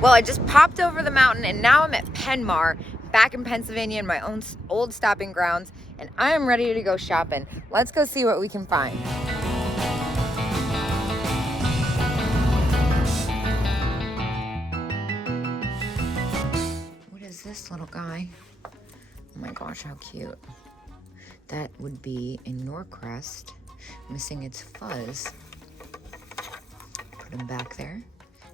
Well, I just popped over the mountain and now I'm at Penmar, back in Pennsylvania in my own old stopping grounds, and I am ready to go shopping. Let's go see what we can find. What is this little guy? Oh my gosh, how cute. That would be a Norcrest, missing its fuzz. Put him back there.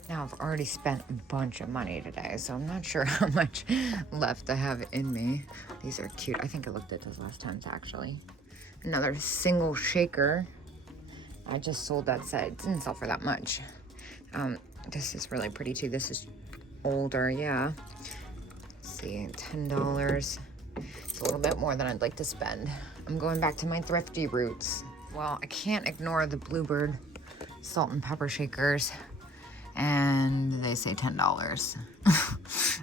Now, I've already spent a bunch of money today, so I'm not sure how much left I have in me. These are cute. I think I looked at those last times, actually. Another single shaker. I just sold that set. It didn't sell for that much. This is really pretty, too. This is older, yeah. Let's see, $10. It's a little bit more than I'd like to spend. I'm going back to my thrifty roots. Well, I can't ignore the Bluebird salt and pepper shakers. And they say $10.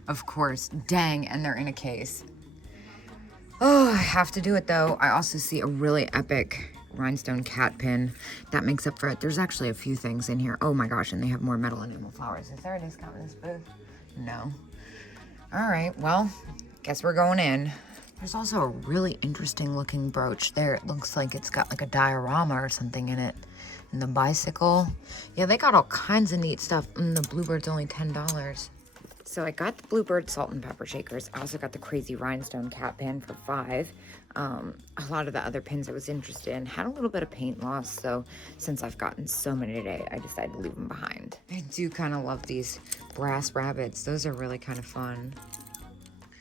Of course, dang, and they're in a case. Oh, I have to do it though. I also see a really epic rhinestone cat pin. That makes up for it. There's actually a few things in here. Oh my gosh, and they have more metal enamel flowers. Is there a discount in this booth? No. All right, well, guess we're going in. There's also a really interesting looking brooch there. It looks like it's got like a diorama or something in it. And the bicycle. Yeah, they got all kinds of neat stuff. The Bluebird's only $10. So I got the Bluebird salt and pepper shakers. I also got the crazy rhinestone cat pin for $5. A lot of the other pins I was interested in had a little bit of paint loss. So since I've gotten so many today, I decided to leave them behind. I do kind of love these brass rabbits. Those are really kind of fun.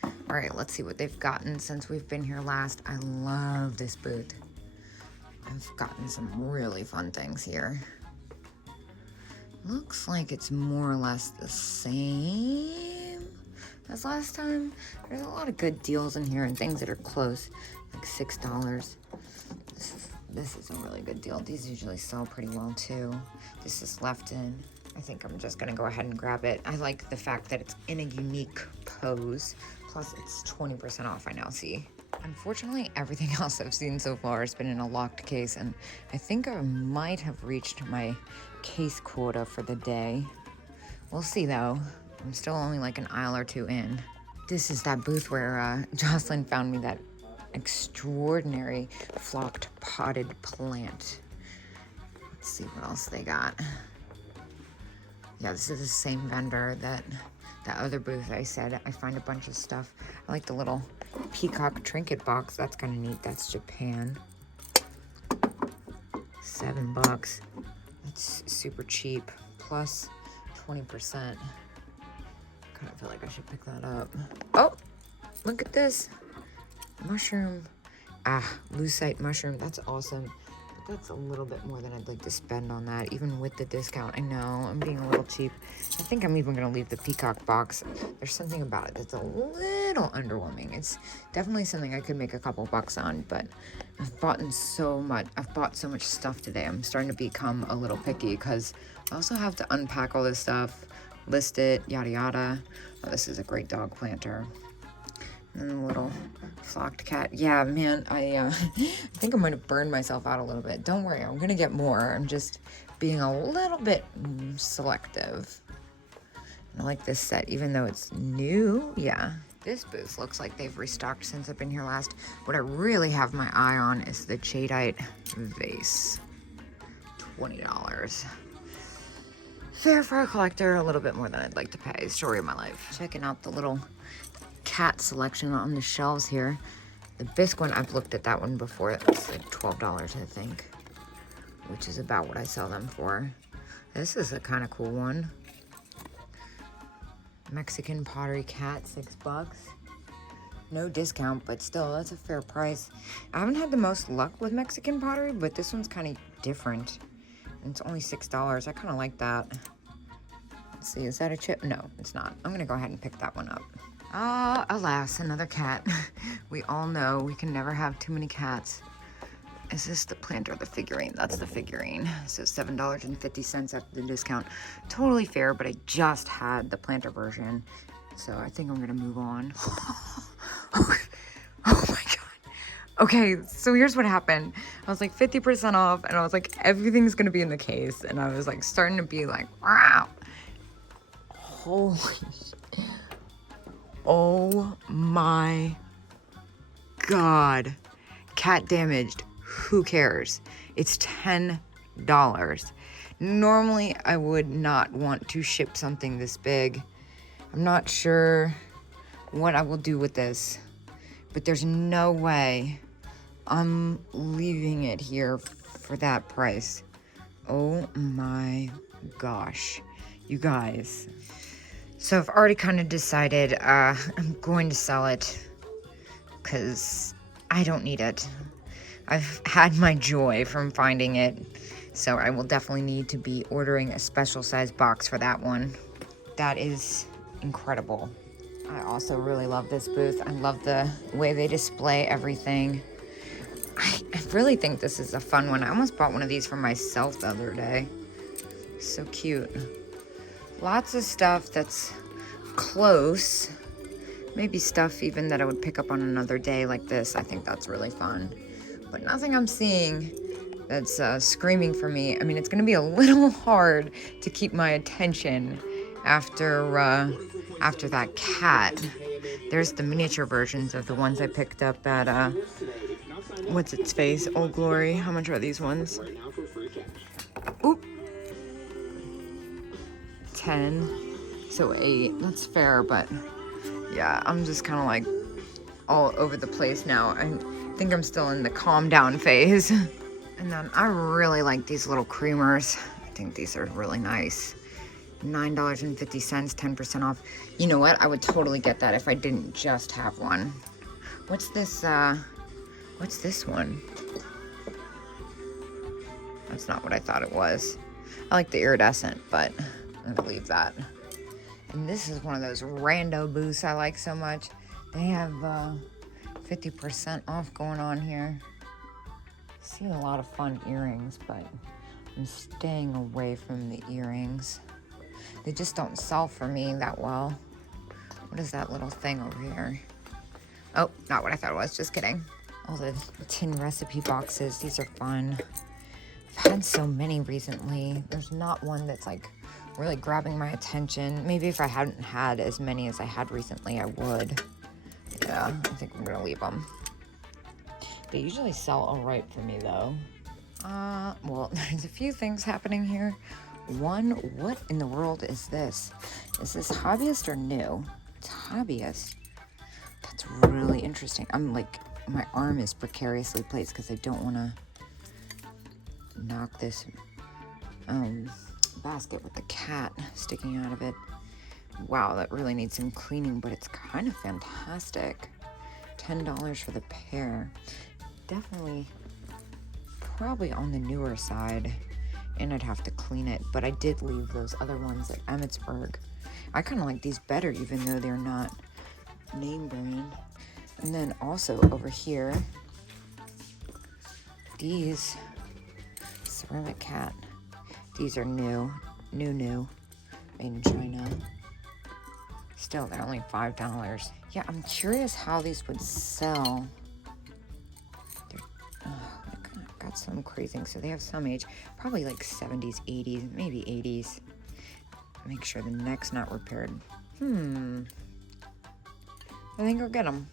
All right, let's see what they've gotten since we've been here last. I love this booth. I've gotten some really fun things here. Looks like it's more or less the same as last time. There's a lot of good deals in here and things that are close, like $6. This is a really good deal. These usually sell pretty well too. This is left in. I think I'm just gonna go ahead and grab it. I like the fact that it's in a unique pose. Plus it's 20% off, I now see. Unfortunately, everything else I've seen so far has been in a locked case, and I think I might have reached my case quota for the day. We'll see though. I'm still only like an aisle or two in. This is that booth where Jocelyn found me that extraordinary flocked potted plant. Let's see what else they got. Yeah, this is the same vendor that other booth I said. I find a bunch of stuff. I like the little peacock trinket box. That's kind of neat. That's Japan. $7. That's super cheap. Plus 20%. Kind of feel like I should pick that up. Oh, look at this. Mushroom. Lucite mushroom. That's awesome. That's a little bit more than I'd like to spend on that, even with the discount. I know, I'm being a little cheap. I think I'm even gonna leave the peacock box. There's something about it that's a little underwhelming. It's definitely something I could make a couple bucks on, but I've bought so much stuff today. I'm starting to become a little picky because I also have to unpack all this stuff, list it, yada yada. Oh, this is a great dog planter. And a little flocked cat. Yeah, man, I think I'm going to burn myself out a little bit. Don't worry, I'm going to get more. I'm just being a little bit selective. And I like this set, even though it's new. Yeah, this booth looks like they've restocked since I've been here last. What I really have my eye on is the jadeite vase. $20. Fair for a collector, a little bit more than I'd like to pay. Story of my life. Checking out the little cat selection on the shelves here. The bisque one, I've looked at that one before. It's like $12, I think, which is about what I sell them for. This is a kind of cool one. Mexican pottery cat, $6. No discount, but still, that's a fair price. I haven't had the most luck with Mexican pottery, but this one's kind of different. And it's only $6. I kind of like that. Let's see, is that a chip? No, it's not. I'm gonna go ahead and pick that one up. Alas, another cat. We all know we can never have too many cats. Is this the plant or the figurine? That's the figurine. So $7.50 after the discount. Totally fair, but I just had the planter version. So I think I'm gonna move on. Oh my God. Okay, so here's what happened. I was like 50% off and I was like, everything's gonna be in the case. And I was like starting to be like, wow. Holy shit. Oh my God. Cat damaged. Who cares? It's $10. Normally, I would not want to ship something this big. I'm not sure what I will do with this, but there's no way I'm leaving it here for that price. Oh my gosh, you guys. So I've already kind of decided I'm going to sell it because I don't need it. I've had my joy from finding it, so I will definitely need to be ordering a special size box for that one. That is incredible. I also really love this booth. I love the way they display everything. I really think this is a fun one. I almost bought one of these for myself the other day. So cute. Lots of stuff that's close. Maybe stuff even that I would pick up on another day like this. I think that's really fun. But nothing I'm seeing that's screaming for me. I mean, it's gonna be a little hard to keep my attention after that cat. There's the miniature versions of the ones I picked up at, what's its face? Old Glory. How much are these ones? Oop. 10. So 8. That's fair, but yeah, I'm just kind of like all over the place now. I think I'm still in the calm down phase. And then I really like these little creamers. I think these are really nice. $9.50, 10% off. You know what? I would totally get that if I didn't just have one. What's this one? That's not what I thought it was. I like the iridescent, but I'm gonna leave that. And this is one of those rando booths I like so much. They have 50% off going on here. See a lot of fun earrings, but I'm staying away from the earrings. They just don't sell for me that well. What is that little thing over here? Oh, not what I thought it was, just kidding. All the tin recipe boxes, these are fun. I've had so many recently. There's not one that's like really grabbing my attention. Maybe if I hadn't had as many as I had recently, I would. Yeah, I think I'm gonna leave them. They usually sell all right for me though. Well, there's a few things happening here. One, what in the world is this? Is this hobbyist or new? It's hobbyist. That's really interesting. I'm like, my arm is precariously placed because I don't want to knock this basket with the cat sticking out of it. Wow, that really needs some cleaning, but it's kind of fantastic. $10 for the pair. Definitely, probably on the newer side, and I'd have to clean it, but I did leave those other ones at Emmitsburg. I kind of like these better, even though they're not name brand. And then also over here, these ceramic cat. These are new, made in China. Still, they're only $5. Yeah, I'm curious how these would sell. They got some crazing, so they have some age, probably like 70s, 80s, maybe 80s. Make sure the neck's not repaired. I think I'll get them.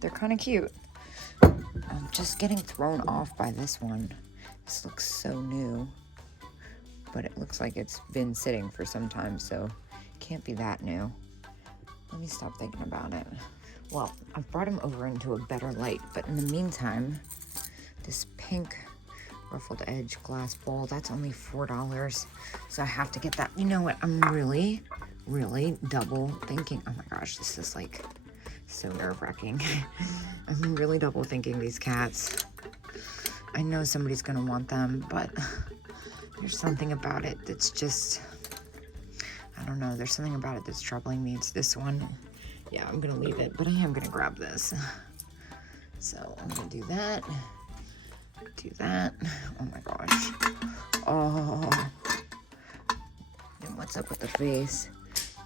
They're kind of cute. I'm just getting thrown off by this one. This looks so new, but it looks like it's been sitting for some time, so it can't be that new. Let me stop thinking about it. Well, I've brought him over into a better light, but in the meantime, this pink ruffled edge glass bowl, that's only $4, so I have to get that. You know what? I'm really double thinking. Oh my gosh, this is like so nerve-wracking. I'm really double thinking these cats. I know somebody's gonna want them, but there's something about it that's just, I don't know, there's something about it that's troubling me. It's this one. Yeah, I'm gonna leave it, but I am gonna grab this. So I'm gonna do that. Do that. Oh my gosh. Oh. And what's up with the face?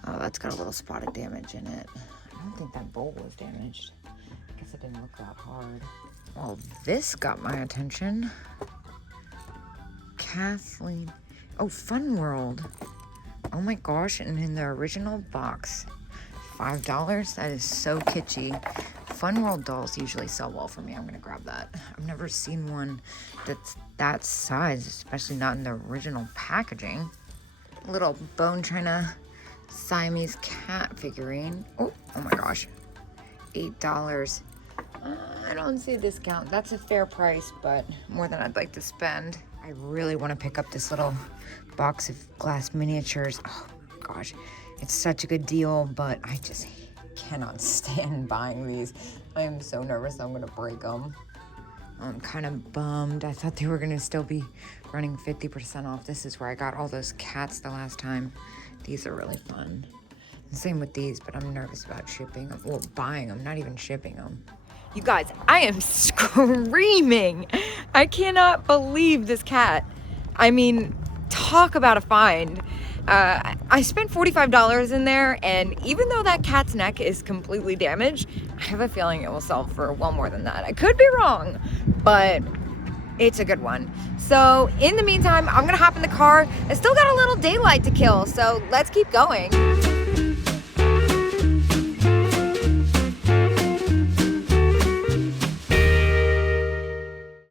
Oh, that's got a little spotted damage in it. I don't think that bowl was damaged. I guess it didn't look that hard. Well, this got my attention. Kathleen. Oh, Fun World. Oh my gosh, and in the original box, $5. That is so kitschy. Fun World dolls usually sell well for me. I'm gonna grab that. I've never seen one that's that size, especially not in the original packaging. Little bone china Siamese cat figurine. Oh my gosh, $8. I don't see a discount. That's a fair price, but more than I'd like to spend. I really want to pick up this little box of glass miniatures. Oh gosh, it's such a good deal, but I just cannot stand buying these. I am so nervous I'm gonna break them. I'm kind of bummed. I thought they were gonna still be running 50% off. This is where I got all those cats the last time. These are really fun. Same with these, but I'm nervous about shipping them. Well, buying them, not even shipping them. You guys, I am screaming. I cannot believe this cat. I mean, talk about a find. I spent $45 in there, and even though that cat's neck is completely damaged, I have a feeling it will sell for well more than that. I could be wrong, but it's a good one. So in the meantime, I'm gonna hop in the car. I still got a little daylight to kill, so let's keep going.